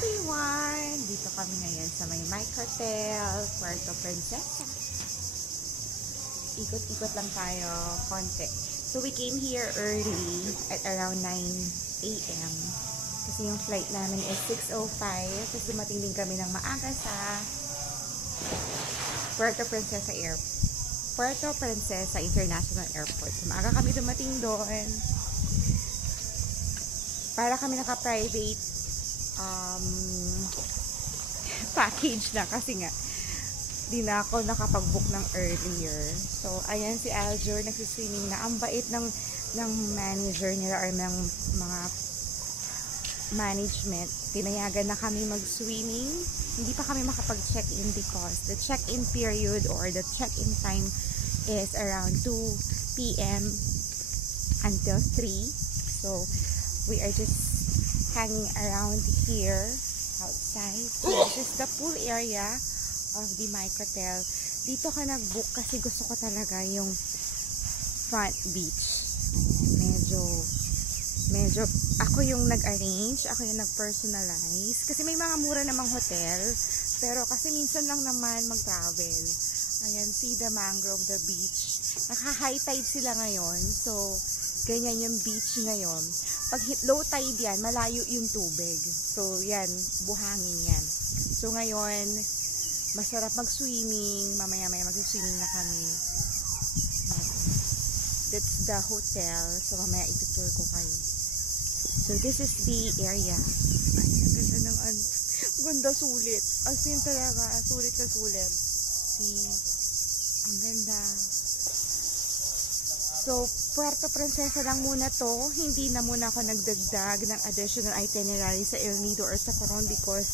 everyone! Dito kami ngayon sa may Mike Hotel, Puerto Princesa. Ikot-ikot lang tayo, konti. So we came here early at around 9 AM. Kasi yung flight namin is 6:05. Tapos dumating din kami ng maaga sa Puerto Princesa International Airport. So maaga kami dumating doon. Para kami naka-private package na kasi nga di na ako nakapag-book ng earlier. So ayan si Aljur nagsiswimming na. Ang bait ng manager nila or ng mga management. Tinayagan na kami mag-swimming. Hindi pa kami makapag-check-in because the check-in period or the check-in time is around 2 PM until 3. So we are just hanging around here outside. So this is the pool area of the Mike Hotel. Dito ka nag-book kasi gusto ko talaga yung front beach. Ayan, medyo ako yung nag-arrange, ako yung nag-personalize kasi may mga mura namang hotel pero kasi minsan lang naman mag-travel. Ayan, see the mangrove, the beach. Naka-high tide sila ngayon. So ganyan yung beach ngayon. Pag low tide yan, malayo yung tubig. So, yan, buhangin yan. So, ngayon, masarap mag-swimming. Mamaya-maya mag-swimming na kami. That's the hotel. So, mamaya itutur ko kayo. So, this is the area. Ay, ang ganda ng ganda sulit. As in talaga, sulit na sulit. See, ang ganda. So, Puerto Princesa lang muna to. Hindi na muna ako nagdagdag ng additional itinerary sa El Nido or sa Coron because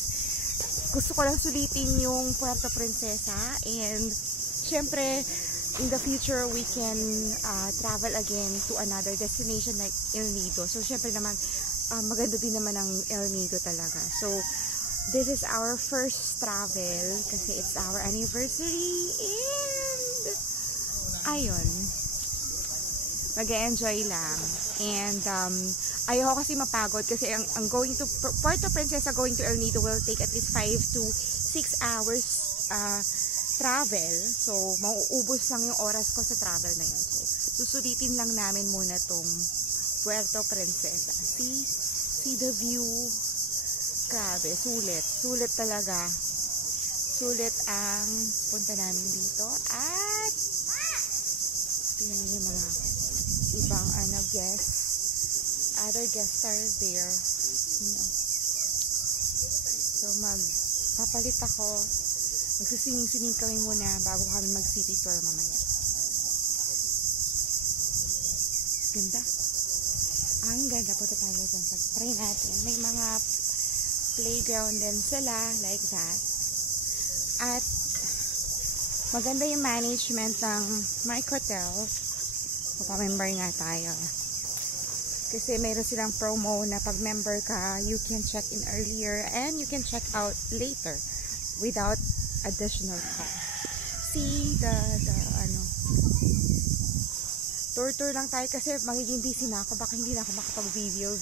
gusto ko lang sulitin yung Puerto Princesa. And, syempre, in the future, we can travel again to another destination like El Nido. So, syempre naman, maganda din naman ang El Nido talaga. So, this is our first travel kasi it's our anniversary and ayun. Mag-enjoy lang. And ayoko kasi mapagod kasi ang going to Puerto Princesa going to El Nido will take at least 5 to 6 hours travel. So, mauubos lang yung oras ko sa travel na yun. So, susulitin lang namin muna tong Puerto Princesa. See the view. Grabe, sulit. Sulit talaga. Sulit ang punta namin dito. At tingnan niyo yung mga ibang guests, other guests are there, you know. So magpapalit ako, magsiswimming kami muna bago kami mag city tour mamaya. Ganda, ang ganda. Punta tayo dyan, try natin. May mga playground din sila like that. At maganda yung management ng Mike Hotel. Magpa-member nga tayo. Kasi mayroon silang promo na pag member ka, you can check in earlier and you can check out later without additional cost. See the tour lang tayo kasi magiging busy na ako. Baka hindi na ako makapag-video.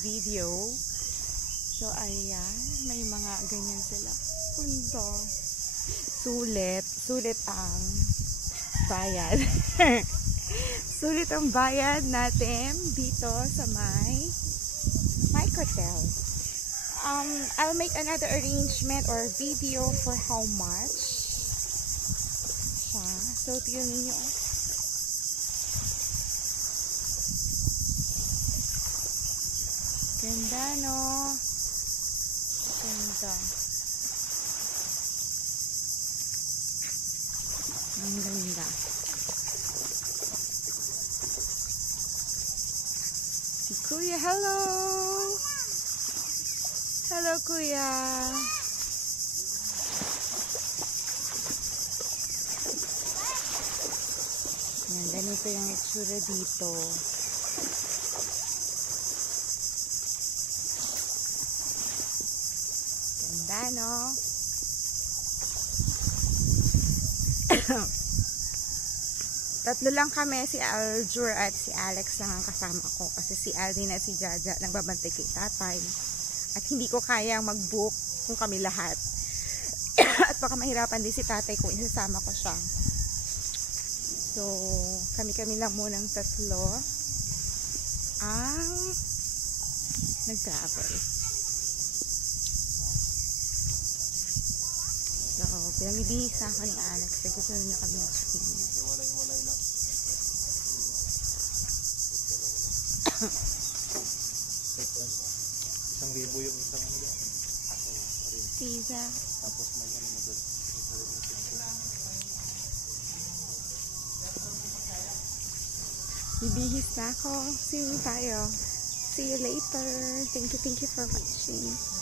So, ayan. May mga ganyan sila. Punto. Sulit ang bayad. Sulit ang bayad natin dito sa Mike Hotel. I'll make another arrangement or video for how much siya. So, tingnan niyo. Ganda, no? Ganda. Ang ganda. Si Kuya, hello! Hello, Kuya! Yan, ganito yung itsura dito. Ganda, no? Tatlo lang kami, si Aljur at si Alex lang ang kasama ko kasi si Aldin at si Jaja nagbabantay kay tatay at hindi ko kayang mag-book kung kami lahat. At baka mahirapan din si tatay kung isasama ko siya. So, kami-kami lang munang tatlo ang nag-travel. So, pinag-ibihisa ako ni Alex kasi gusto niya kami mag-swim. Isang libo yung isang ano ba? Pizza. Tapos may ano mo doon. Bibihis na ako. See you tayo. See you later. Thank you for watching.